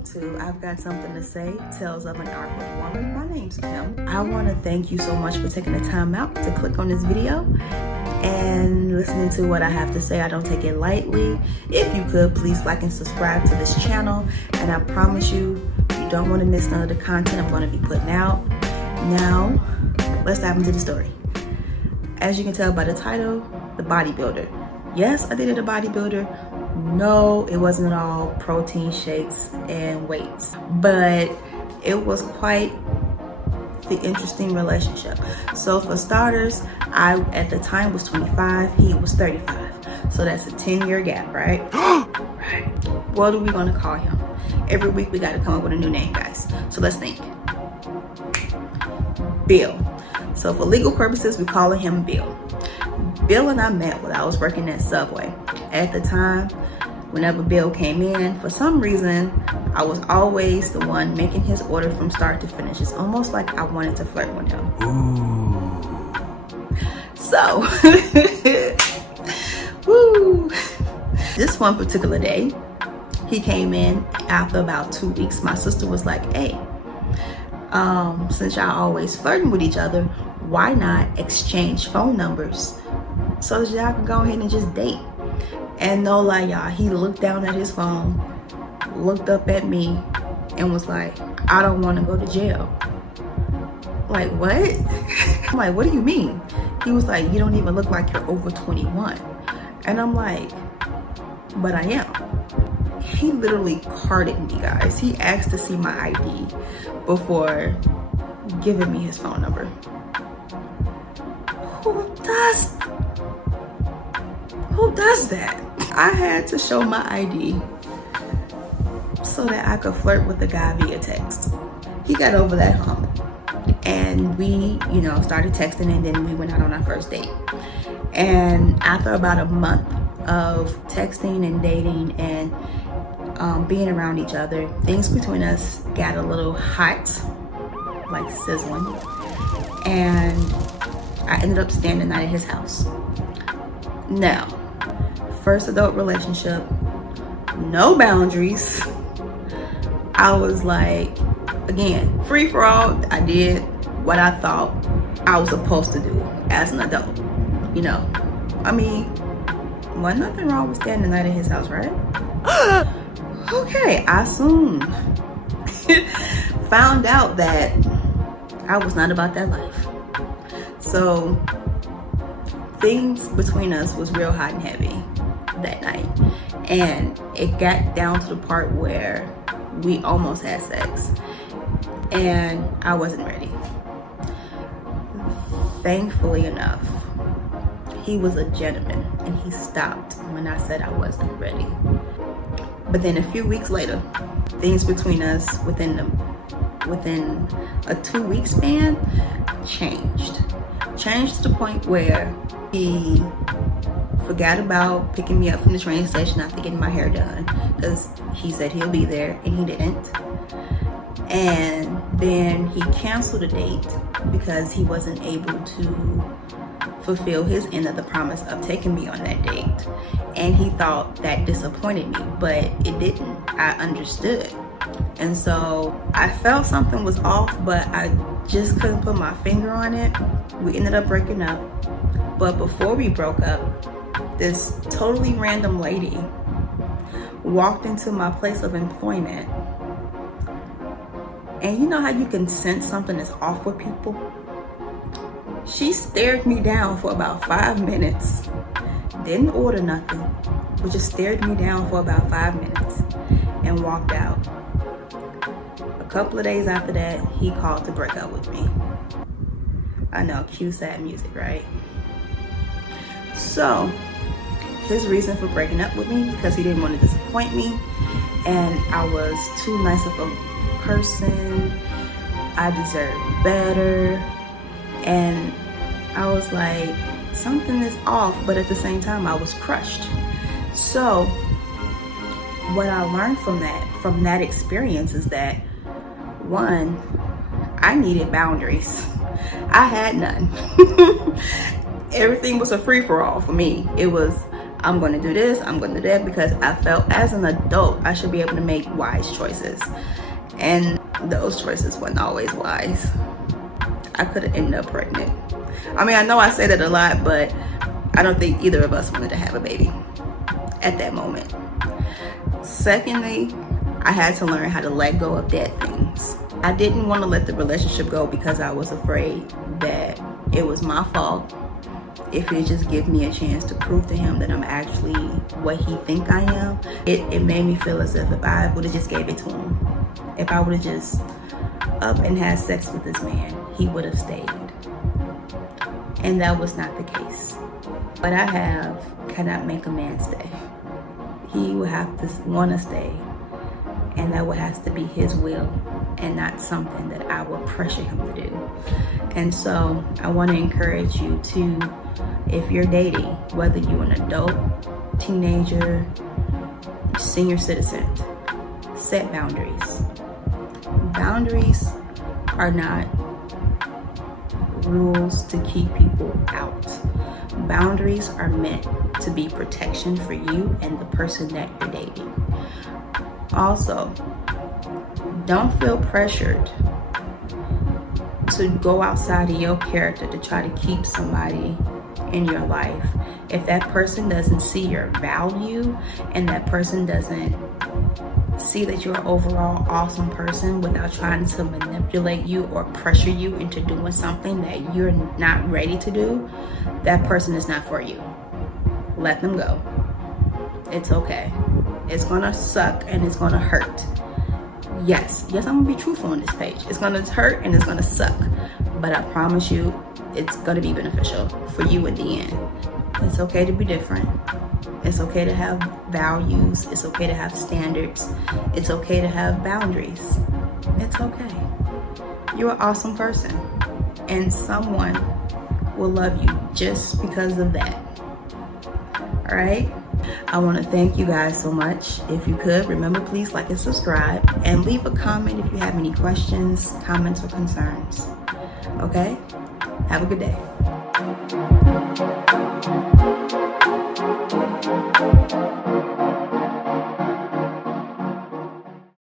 Welcome to I've Got Something to Say, Tales of an Awkward Woman. My name's Kim. I want to thank you so much for taking the time out to click on this video and listening to what I have to say. I don't take it lightly. If you could, please like and subscribe to this channel. And I promise you, you don't want to miss none of the content I'm going to be putting out. Now, let's dive into the story. As you can tell by the title, The Bodybuilder. Yes, I dated a bodybuilder. No, it wasn't all protein shakes and weights, but it was quite the interesting relationship. So for starters, I at the time was 25, he was 35. So that's a 10-year gap, right? Right. What are we gonna call him? Every week we gotta come up with a new name, guys. So let's think. Bill. So for legal purposes, we're calling him Bill. Bill and I met when I was working at Subway. At the time, whenever Bill came in, for some reason, I was always the one making his order from start to finish. It's almost like I wanted to flirt with him. Ooh. So, woo. This one particular day, he came in after about 2 weeks. My sister was like, hey, since y'all always flirting with each other, why not exchange phone numbers so that y'all can go ahead and just date? And no lie, y'all, he looked down at his phone, looked up at me, and was like, I don't want to go to jail. Like, what? I'm like, what do you mean? He was like, you don't even look like you're over 21. And I'm like, but I am. He literally carded me, guys. He asked to see my ID before giving me his phone number. Who does that? I had to show my ID so that I could flirt with the guy via text. He got over that hump and we, started texting, and then we went out on our first date. And after about a month of texting and dating and being around each other, things between us got a little hot, like sizzling. And I ended up staying the night at his house. Now, first adult relationship, no boundaries. I was like, again, free for all. I did what I thought I was supposed to do as an adult. I mean, wasn't nothing wrong with staying the night at his house, right? Okay, I soon found out that I was not about that life. So things between us was real hot and heavy that night, and it got down to the part where we almost had sex, and I wasn't ready. Thankfully enough, he was a gentleman and he stopped when I said I wasn't ready. But then a few weeks later, things between us within a 2-week span changed to the point where he forgot about picking me up from the train station after getting my hair done, because he said he'll be there and he didn't. And then he canceled a date because he wasn't able to fulfill his end of the promise of taking me on that date. And he thought that disappointed me, but it didn't. I understood. And so I felt something was off, but I just couldn't put my finger on it. We ended up breaking up. But before we broke up, this totally random lady walked into my place of employment. And you know how you can sense something is off with people? She stared me down for about 5 minutes. Didn't order nothing, but just stared me down for about 5 minutes and walked out. A couple of days after that, he called to break up with me. I know, cue sad music, right? So, his reason for breaking up with me, because he didn't want to disappoint me, and I was too nice of a person, I deserved better, and I was like, something is off, but at the same time, I was crushed. So, what I learned from that experience is that, one, I needed boundaries. I had none. Everything was a free-for-all for me. It was, I'm going to do this, I'm going to do that, because I felt as an adult I should be able to make wise choices. And those choices weren't always wise. I could have ended up pregnant. I mean, I know I say that a lot, but I don't think either of us wanted to have a baby at that moment. Secondly, I had to learn how to let go of dead things. I didn't want to let the relationship go because I was afraid that it was my fault if he just give me a chance to prove to him that I'm actually what he think I am. It made me feel as if I would have just gave it to him, if I would have just up and had sex with this man, he would have stayed. And that was not the case. But I cannot make a man stay. He would have to want to stay, and that would have to be his will and not something that I would pressure him to do. And so I want to encourage you to, if you're dating, whether you're an adult, teenager, senior citizen, set boundaries. Boundaries are not rules to keep people out. Boundaries are meant to be protection for you and the person that you're dating. Also, don't feel pressured to go outside of your character to try to keep somebody in your life. If that person doesn't see your value and that person doesn't see that you're an overall awesome person without trying to manipulate you or pressure you into doing something that you're not ready to do, that person is not for you. Let them go. It's okay. It's gonna suck and it's gonna hurt. Yes, I'm gonna be truthful on this page. It's gonna hurt and it's gonna suck, but I promise you it's gonna be beneficial for you in the end. It's okay to be different. It's okay to have values. It's okay to have standards. It's okay to have boundaries. It's okay. You're an awesome person, and someone will love you just because of that. All right? I want to thank you guys so much. If you could, remember, please like and subscribe, and leave a comment if you have any questions, comments, or concerns. Okay? Have a good day.